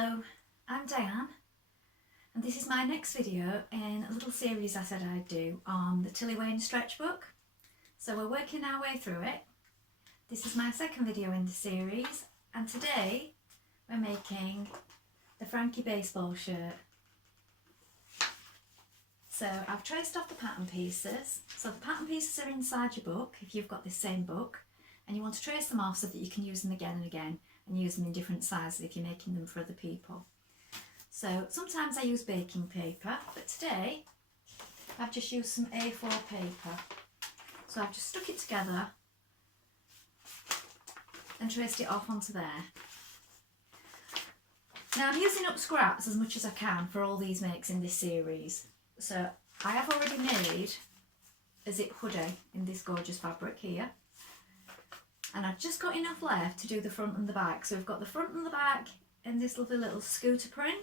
Hello, I'm Diane and this is my next video in a little series I said I'd do on the Tilly Wayne stretch book. So we're working our way through it. This is my second video in the series and today we're making the Frankie baseball shirt. So I've traced off the pattern pieces. So the pattern pieces are inside your book if you've got this same book, and you want to trace them off so that you can use them again and again and use them in different sizes if you're making them for other people. So sometimes I use baking paper, but today I've just used some A4 paper. So I've just stuck it together and traced it off onto there. Now I'm using up scraps as much as I can for all these makes in this series. So I have already made a zip hoodie in this gorgeous fabric here. And I've just got enough left to do the front and the back. So we've got the front and the back in this lovely little scooter print.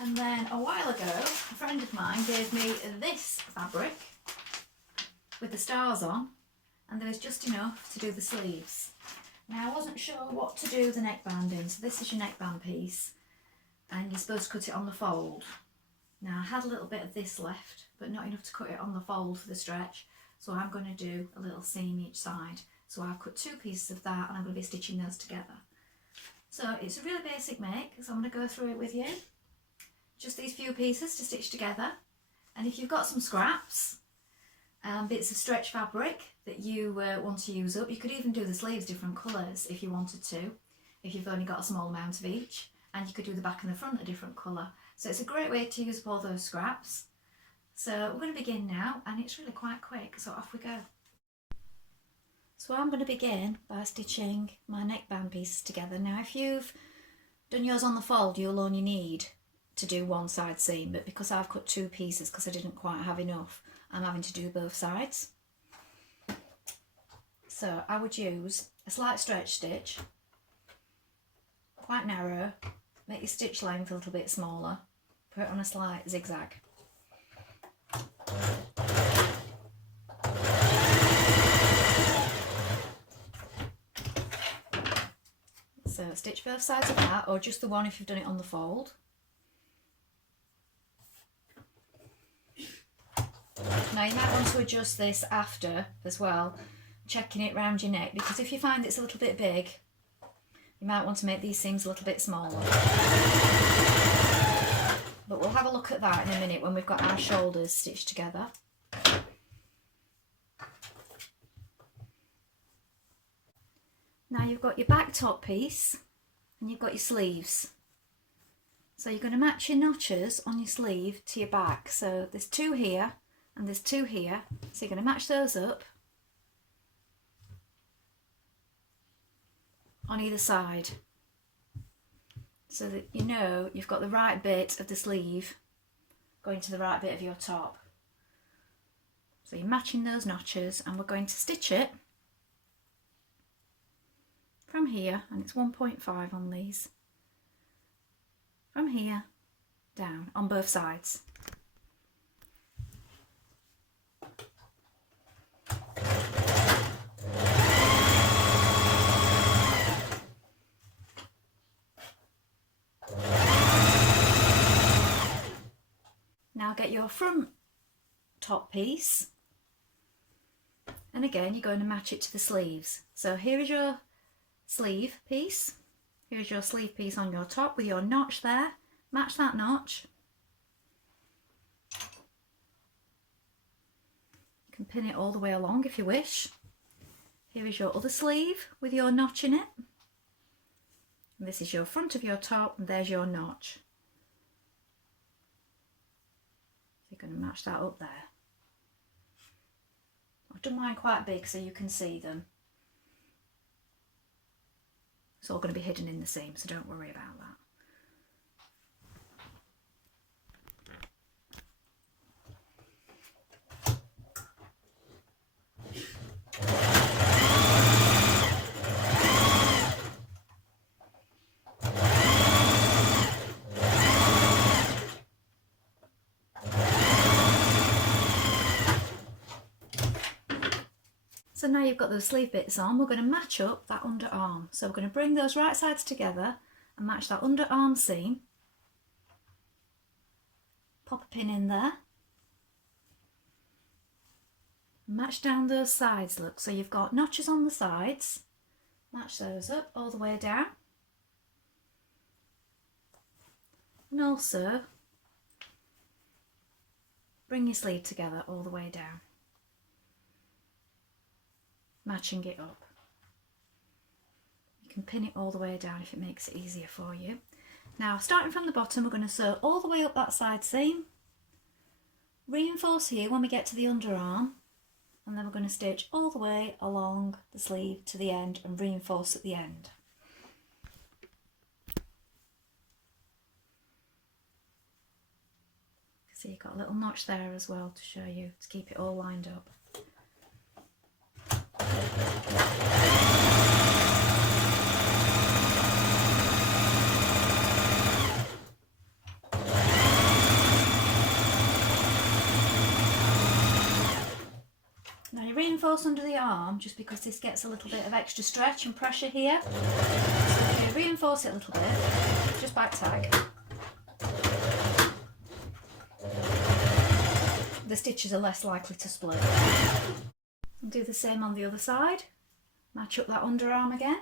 And then a while ago, a friend of mine gave me this fabric with the stars on, and there was just enough to do the sleeves. Now I wasn't sure what to do the neckband in, so this is your neckband piece, and you're supposed to cut it on the fold. Now I had a little bit of this left, but not enough to cut it on the fold for the stretch. So I'm going to do a little seam each side. So I've cut two pieces of that and I'm going to be stitching those together. So it's a really basic make, so I'm going to go through it with you. Just these few pieces to stitch together. And if you've got some scraps, bits of stretch fabric that you want to use up, you could even do the sleeves different colours if you wanted to, if you've only got a small amount of each. And you could do the back and the front a different colour. So it's a great way to use up all those scraps. So we're going to begin now, and it's really quite quick, so off we go. So I'm going to begin by stitching my neckband pieces together. Now if you've done yours on the fold, you'll only need to do one side seam, but because I've cut two pieces because I didn't quite have enough, I'm having to do both sides. So I would use a slight stretch stitch, quite narrow, make your stitch length a little bit smaller, put it on a slight zigzag. So stitch both sides of that, or just the one if you've done it on the fold. Now you might want to adjust this after as well, checking it round your neck, because if you find it's a little bit big, you might want to make these seams a little bit smaller. But we'll have a look at that in a minute when we've got our shoulders stitched together. Now you've got your back top piece and you've got your sleeves. So you're going to match your notches on your sleeve to your back. So there's two here and there's two here. So you're going to match those up on either side, so that you know you've got the right bit of the sleeve going to the right bit of your top. So you're matching those notches, and we're going to stitch it from here, and it's 1.5 on these, from here down on both sides. Now get your front top piece, and again you're going to match it to the sleeves. So here is your sleeve piece, here's your sleeve piece on your top with your notch there, match that notch. You can pin it all the way along if you wish. Here is your other sleeve with your notch in it. And this is your front of your top, and there's your notch. You're going to match that up there. I've done mine quite big so you can see them. It's all going to be hidden in the seam, so don't worry about that. now you've got those sleeve bits on, we're going to match up that underarm. So we're going to bring those right sides together and match that underarm seam. Pop a pin in there. Match down those sides, look, so you've got notches on the sides. Match those up all the way down. And also bring your sleeve together all the way down. Matching it up. You can pin it all the way down if it makes it easier for you. Now, starting from the bottom, we're going to sew all the way up that side seam. Reinforce here when we get to the underarm. And then we're going to stitch all the way along the sleeve to the end and reinforce at the end. So you've got a little notch there as well to show you, to keep it all lined up. Now you reinforce under the arm just because this gets a little bit of extra stretch and pressure here. So if you reinforce it a little bit, just back tag, the stitches are less likely to split. And do the same on the other side. Match up that underarm again.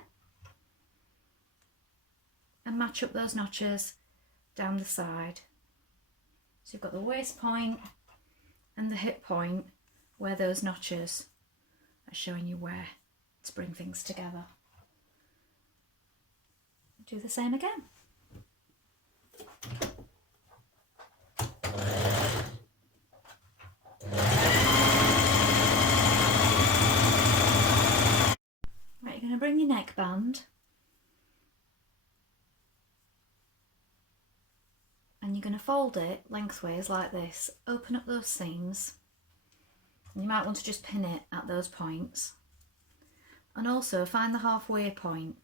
And match up those notches down the side. So you've got the waist point and the hip point where those notches are showing you where to bring things together. Do the same again. Right, you're going to bring your neckband and you're going to fold it lengthways like this. Open up those seams. And you might want to just pin it at those points. And also find the halfway point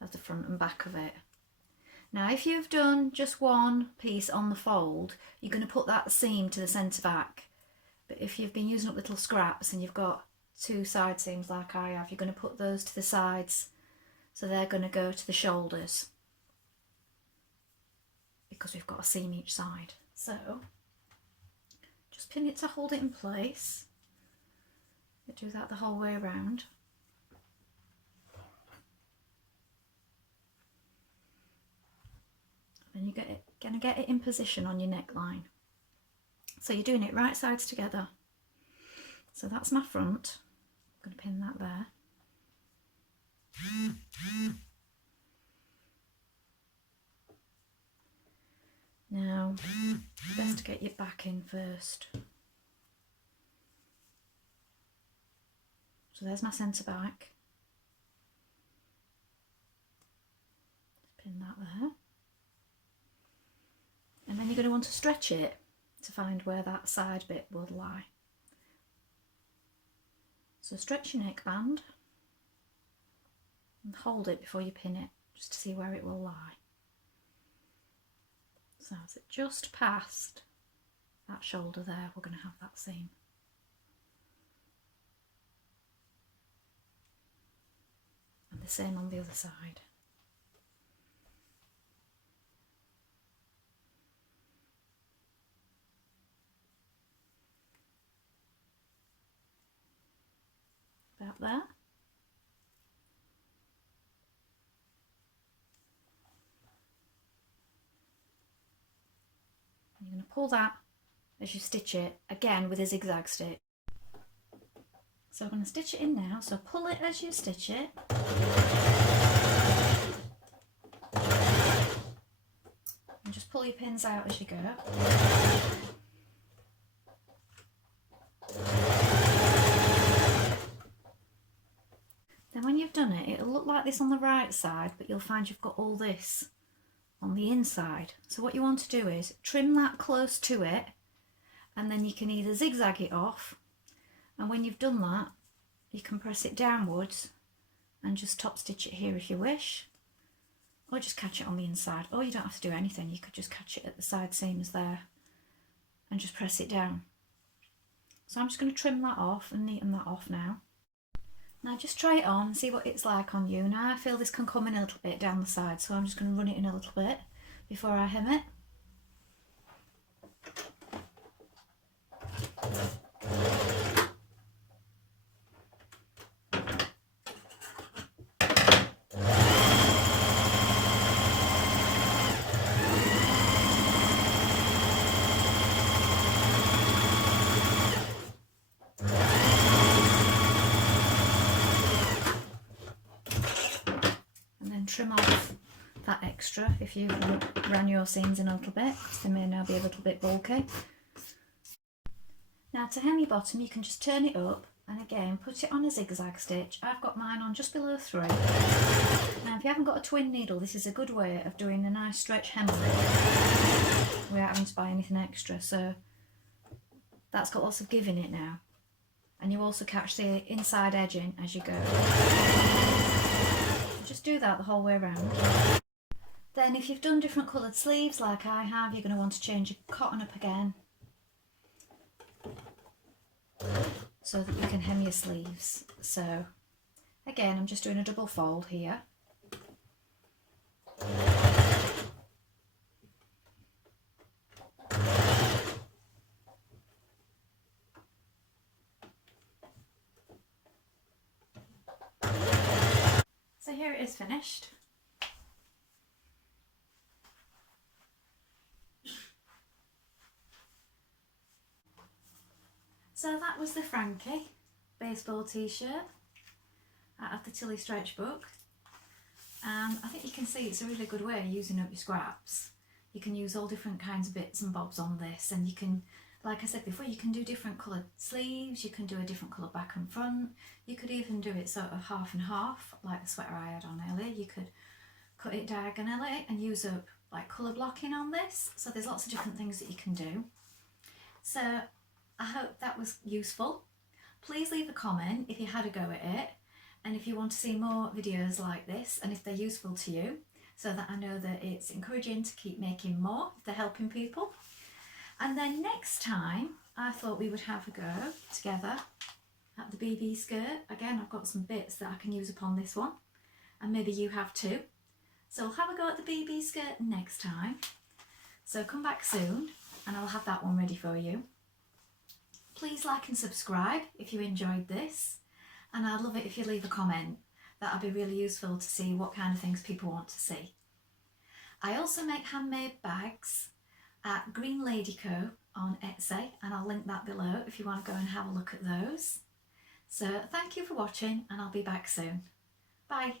of the front and back of it. Now if you've done just one piece on the fold, you're going to put that seam to the centre back. But if you've been using up little scraps and you've got two side seams like I have, you're going to put those to the sides. So they're going to go to the shoulders. Because we've got a seam each side. So just pin it to hold it in place. You do that the whole way around. And you're going to get it in position on your neckline. So you're doing it right sides together. So that's my front. I'm going to pin that there. Now, best to get your back in first. So there's my centre back. Just pin that there. And then you're going to want to stretch it to find where that side bit will lie. So stretch your neckband and hold it before you pin it, just to see where it will lie. So is it just past that shoulder there, we're going to have that seam. And the same on the other side. About there. You're going to pull that as you stitch it, again with a zigzag stitch. So I'm going to stitch it in now, so pull it as you stitch it. And just pull your pins out as you go. Then when you've done it, it'll look like this on the right side, but you'll find you've got all this on the inside. So what you want to do is trim that close to it, and then you can either zigzag it off, and when you've done that you can press it downwards and just top stitch it here if you wish, or just catch it on the inside, or you don't have to do anything, you could just catch it at the side seams there and just press it down. So I'm just going to trim that off and neaten that off now. Now just try it on, see what it's like on you. Now I feel this can come in a little bit down the side, so I'm just going to run it in a little bit before I hem it. Trim off that extra if you've ran your seams in a little bit, because they may now be a little bit bulky. Now to hem your bottom, you can just turn it up and again put it on a zigzag stitch. I've got mine on just below 3. Now if you haven't got a twin needle, this is a good way of doing a nice stretch hem without having to buy anything extra. So that's got lots of give in it now, and you also catch the inside edging as you go. Just do that the whole way around. Then if you've done different coloured sleeves like I have, you're going to want to change your cotton up again so that you can hem your sleeves. So again, I'm just doing a double fold here. So here it is finished. So that was the Frankie baseball t-shirt out of the Tilly Stretch book. And I think you can see it's a really good way of using up your scraps. You can use all different kinds of bits and bobs on this, and you can, like I said before, you can do different coloured sleeves, you can do a different colour back and front, you could even do it sort of half and half, like the sweater I had on earlier. You could cut it diagonally and use up like colour blocking on this. So there's lots of different things that you can do. So I hope that was useful. Please leave a comment if you had a go at it, and if you want to see more videos like this, and if they're useful to you, so that I know that it's encouraging to keep making more if they're helping people. And then next time, I thought we would have a go together at the BB skirt. Again, I've got some bits that I can use upon this one, and maybe you have too. So we'll have a go at the BB skirt next time. So come back soon, and I'll have that one ready for you. Please like and subscribe if you enjoyed this, and I'd love it if you leave a comment. That'd be really useful to see what kind of things people want to see. I also make handmade bags at GreenLadyCo on Etsy, and I'll link that below if you want to go and have a look at those. So thank you for watching, and I'll be back soon. Bye.